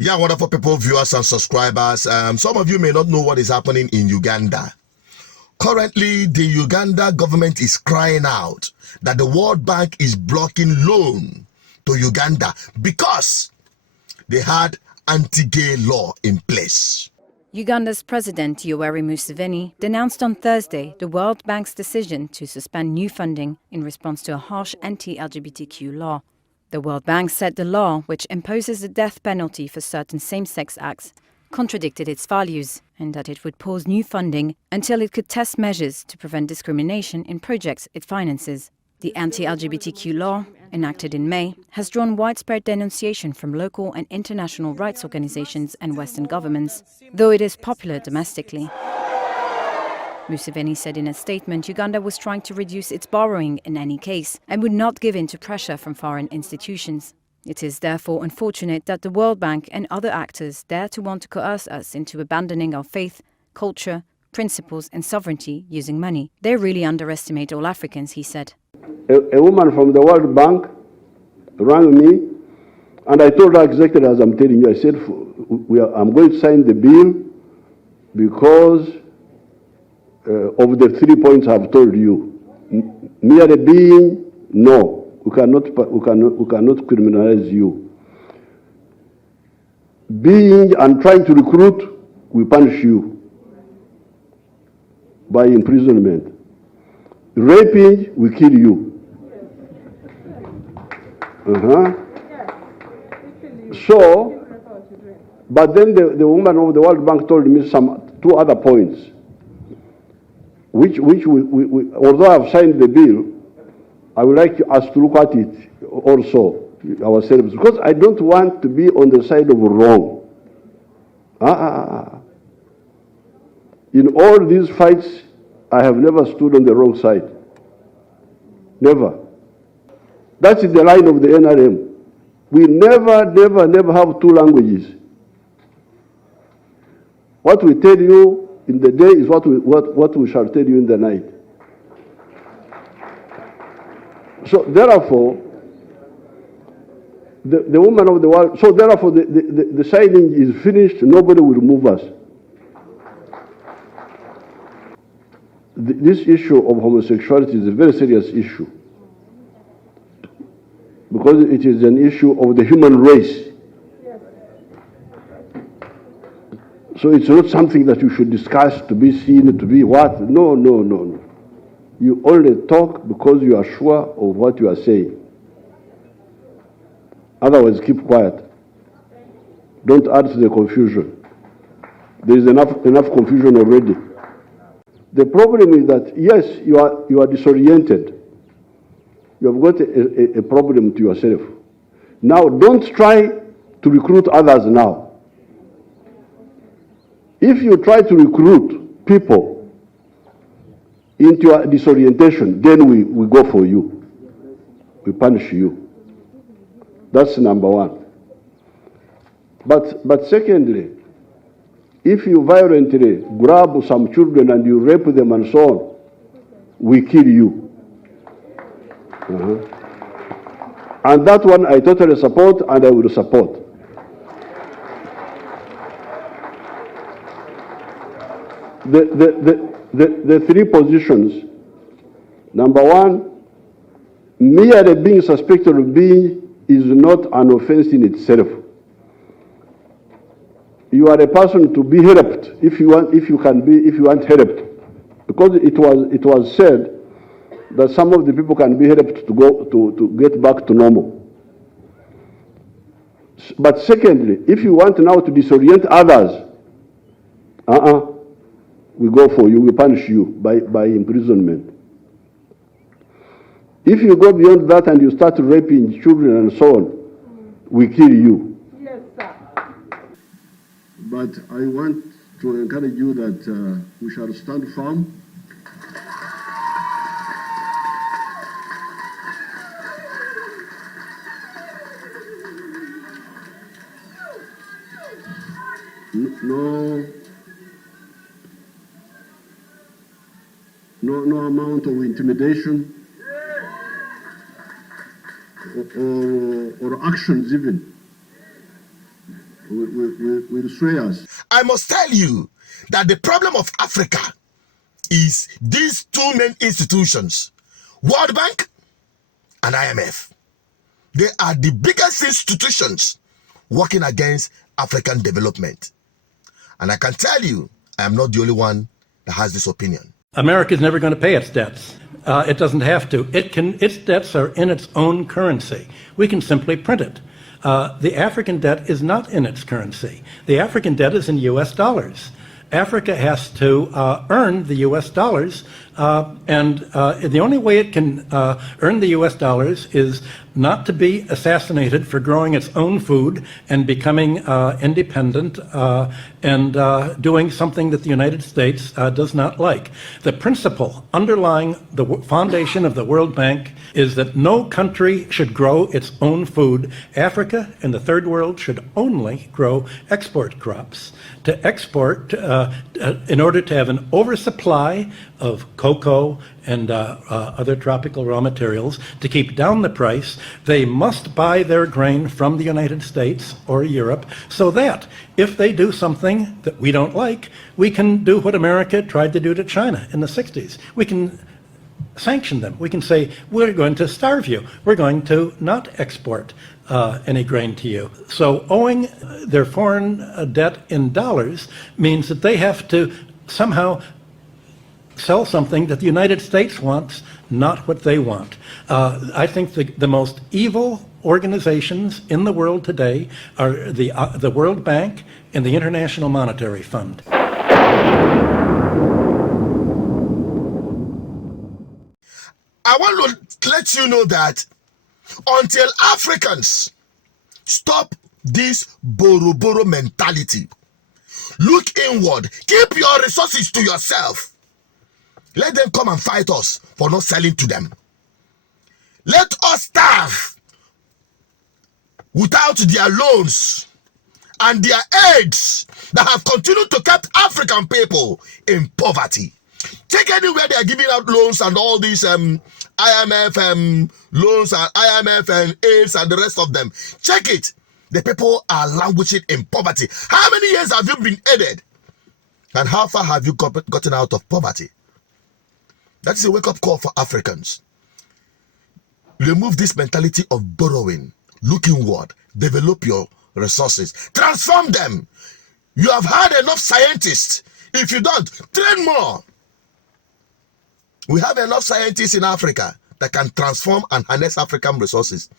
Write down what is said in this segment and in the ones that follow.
Yeah, wonderful people, viewers and subscribers. Some of you may not know what is happening in Uganda. Currently, the Uganda government is crying out that the World Bank is blocking loan to Uganda because they had anti-gay law in place. Uganda's President Yoweri Museveni denounced on Thursday the World Bank's decision to suspend new funding in response to a harsh anti-LGBTQ law. The World Bank said the law, which imposes a death penalty for certain same-sex acts, contradicted its values and that it would pause new funding until it could test measures to prevent discrimination in projects it finances. The anti-LGBTQ law, enacted in May, has drawn widespread denunciation from local and international rights organizations and Western governments, though it is popular domestically. Museveni said in a statement Uganda was trying to reduce its borrowing in any case and would not give in to pressure from foreign institutions. It is therefore unfortunate that the World Bank and other actors dare to want to coerce us into abandoning our faith, culture, principles and sovereignty using money. They really underestimate all Africans, he said. A woman from the World Bank rang me, and I told her exactly as I'm telling you. I said, I'm going to sign the bill because of the 3 points I've told you. Mere being, no, we cannot criminalize you. Being and trying to recruit, we punish you by imprisonment. Raping, we kill you. So, but then the woman of the World Bank told me two other points, which although I've signed the bill, I would like us to look at it also ourselves, because I don't want to be on the side of wrong. In all these fights, I have never stood on the wrong side. Never. That's the line of the NRM. We never have two languages. What we tell you in the day is what we shall tell you in the night. So therefore, the woman of the world, so therefore the signing is finished, nobody will move us. This issue of homosexuality is a very serious issue, because it is an issue of the human race. So it's not something that you should discuss to be seen, to be what? No. You only talk because you are sure of what you are saying. Otherwise, keep quiet. Don't add to the confusion. There is enough confusion already. The problem is that, yes, you are disoriented. You have got a problem to yourself. Now, don't try to recruit others now. If you try to recruit people into your disorientation, then we go for you. We punish you. That's number one. But secondly, if you violently grab some children and you rape them and so on, we kill you. And that one I totally support, and I will support. The three positions. Number one, merely being suspected of being is not an offense in itself. You are a person to be helped if you want helped, because it was said that some of the people can be helped to get back to normal. But secondly, if you want now to disorient others, we go for you, we punish you by imprisonment. If you go beyond that and you start raping children and so on, we kill you. Yes, sir. But I want to encourage you that we shall stand firm. No amount of intimidation or actions even will will stray us. I must tell you that the problem of Africa is these two main institutions, World Bank and IMF. They are the biggest institutions working against African development. And I can tell you, I am not the only one that has this opinion. America is never going to pay its debts. It doesn't have to. Its debts are in its own currency. We can simply print it. The African debt is not in its currency. The African debt is in US dollars. Africa has to earn the US dollars, and the only way it can earn the US dollars is not to be assassinated for growing its own food and becoming independent and doing something that the United States does not like. The principle underlying the foundation of the World Bank is that no country should grow its own food. Africa and the Third World should only grow export crops. To export, in order to have an oversupply of cocoa and other tropical raw materials, to keep down the price, they must buy their grain from the United States or Europe, so that if they do something that we don't like, we can do what America tried to do to China in the 60s. We can sanction them. We can say, we're going to starve you. We're going to not export any grain to you. So owing their foreign debt in dollars means that they have to somehow sell something that the United States wants, not what they want. I think the most evil organizations in the world today are the World Bank and the International Monetary Fund. I want to let you know that until Africans stop this boro mentality, look inward, keep your resources to yourself. Let them come and fight us for not selling to them. Let us starve without their loans and their aids that have continued to keep African people in poverty. Take anywhere they are giving out loans and all these IMF loans and IMF and aids and the rest of them. Check it. The people are languishing in poverty. How many years have you been aided? And how far have you gotten out of poverty? That is a wake-up call for Africans. Remove this mentality of borrowing. Look inward. Develop your resources. Transform them. You have had enough scientists. If you don't, train more. We have enough scientists in Africa that can transform and harness African resources.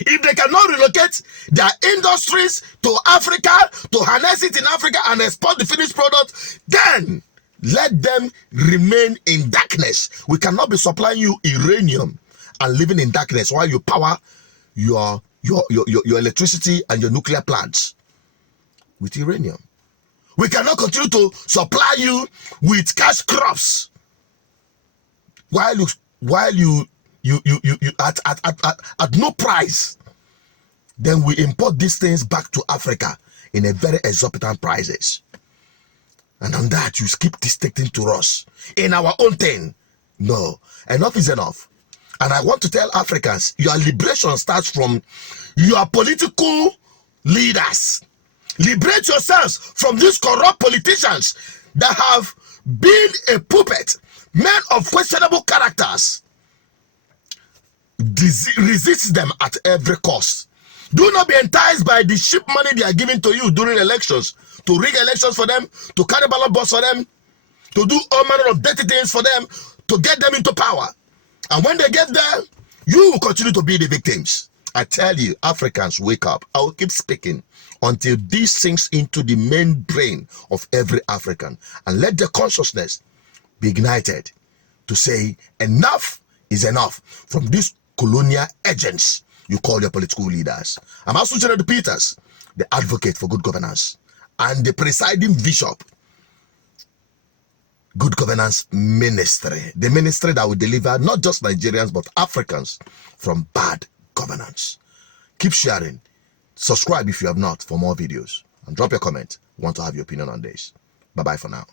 If they cannot relocate their industries to Africa, to harness it in Africa and export the finished product, then let them remain in darkness. We cannot be supplying you uranium and living in darkness while you power your electricity and your nuclear plants with uranium. We cannot continue to supply you with cash crops while you at no price. Then we import these things back to Africa in a very exorbitant prices. And on that, you keep dictating to us in our own thing. No, enough is enough. And I want to tell Africans, your liberation starts from your political leaders. Liberate yourselves from these corrupt politicians that have been a puppet, men of questionable characters. Resist them at every cost. Do not be enticed by the cheap money they are giving to you during elections, to rig elections for them, to carry ballot box for them, to do all manner of dirty things for them, to get them into power. And when they get there, you will continue to be the victims. I tell you, Africans, wake up. I will keep speaking until this sinks into the main brain of every African. And let their consciousness be ignited to say enough is enough from these colonial agents you call your political leaders. I'm also General Peters, the advocate for good governance and the presiding bishop, Good Governance Ministry, the ministry that will deliver not just Nigerians but Africans from bad governance. Keep sharing. Subscribe if you have not for more videos, and drop your comment. I want to have your opinion on this. Bye-bye for now.